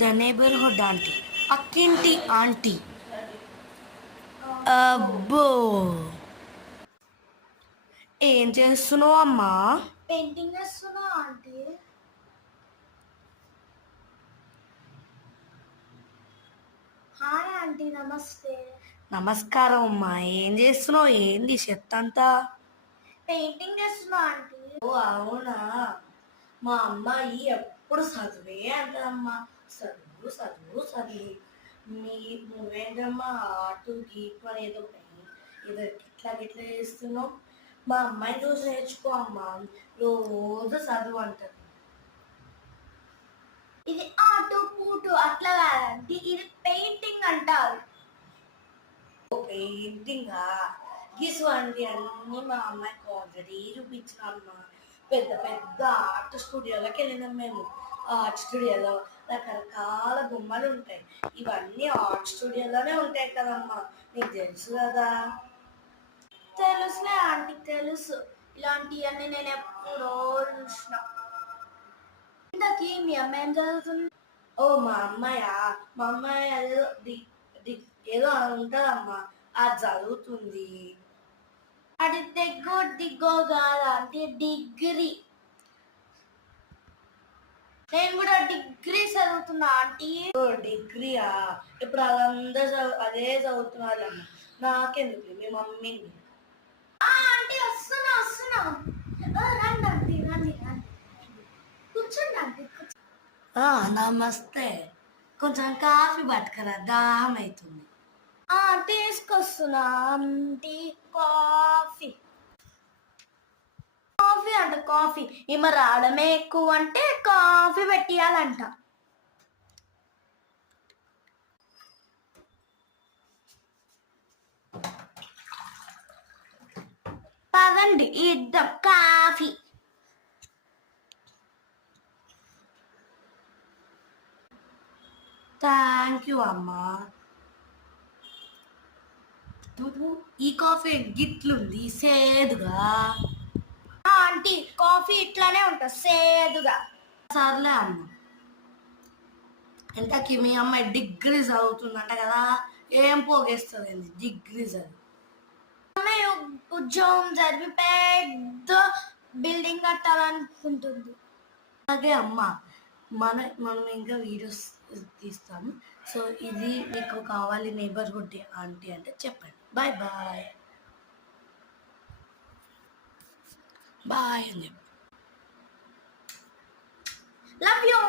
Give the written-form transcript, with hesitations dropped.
The neighbourhood aunty, పక్కింటి aunty. అబ్బో, ఏం చేస్తున్నావు అమ్మా? పెయింటింగ్ వేస్తున్నా ఆంటీ. హాయ్ ఆంటీ, నమస్తే. నమస్కారం అమ్మా. ఏం చేస్తున్నావు? ఏంది చెత్త అంతా? పెయింటింగ్ వేస్తున్నా ఆంటీ. ఓ అవునా, మా అమ్మాయి ఎప్పుడు చదువే అంటదమ్మా. చదువు చదువు చదువు. నువ్వేంటమ్మా ఆటు గీటు అని ఏదో ఇట్లా గిట్లా చేస్తున్నావు. మా అమ్మాయి చూసి నేర్చుకో అమ్మా. రోజు చదువు అంటది. ఇది ఆటు పూటు అట్లా కాదండి, ఇది పెయింటింగ్ అంటారు. పెయింటింగా? గీసు అండి అన్నీ మా అమ్మాయికి ఆల్రెడీ చూపించినమ్మా. పెద్ద పెద్ద ఆర్ట్ స్టూడియోలోకి వెళ్ళినాం మేము. ఆర్ట్ స్టూడియోలో రకరకాల బొమ్మలు ఉంటాయి. ఇవన్నీ ఆర్ట్ స్టూడియోలోనే ఉంటాయి కదమ్మా, నీకు తెలుసు కదా. తెలుసులే ఆంటీ, తెలుసు. ఇలాంటివన్నీ నేను ఎప్పుడో చూసిన. ఇంతకీ మీ అమ్మ ఏం చదువుతుంది? ఓ మా అమ్మాయా? మా అమ్మాయి అదేదో ఏదో ఉంటుందమ్మా, అది చదువుతుంది. అది దిగ్గో కాదా అంటే డిగ్రీ. నేను కూడా డిగ్రీ చదువుతున్నా ఆంటీ. ఓ డిగ్రీయా? ఇప్పుడు వాళ్ళందరూ అదే చదువుతున్నారమ్మా. నాకెందుకు, మీ మమ్మీని. ఆంటీ వస్తున్నా. రండి ఆంటీ, రండి. కూర్చోండి ఆంటీ. నమస్తే. కొంచెం కాఫీ పట్టుకరా, దాహం అవుతుంది. తీసుకొస్తున్నా ఆంటీ. కాఫీ అంట, కాఫీ. ఈమె రావడమే ఎక్కువ అంటే కాఫీ పెట్టియాలంట. పదండి ఇద్దాం కాఫీ. థ్యాంక్ యూ అమ్మా. ఈ కాఫీ గిట్లుంది సేదుగా. ఆంటీ కాఫీ ఇట్లానే ఉంటుంది సేదుగా. సర్లే అమ్మ. ఇంతకీ మీ అమ్మాయి డిగ్రీ చదువుతుందంట కదా, ఏం పోగేస్తుంది? డిగ్రీ చదువు. అమ్మాయి ఉద్యోగం చదివి పెద్ద బిల్డింగ్ కట్టాలనుకుంటుంది. అలాగే అమ్మ, మనం ఇంకా వీడియోస్ తీస్తాము. సో ఇది మీకు కావాలి నేబర్హుడ్ ఆంటీ అంటే చెప్పండి. బాయ్ బాయ్ బాయ్ అని చెప్పి. Love you.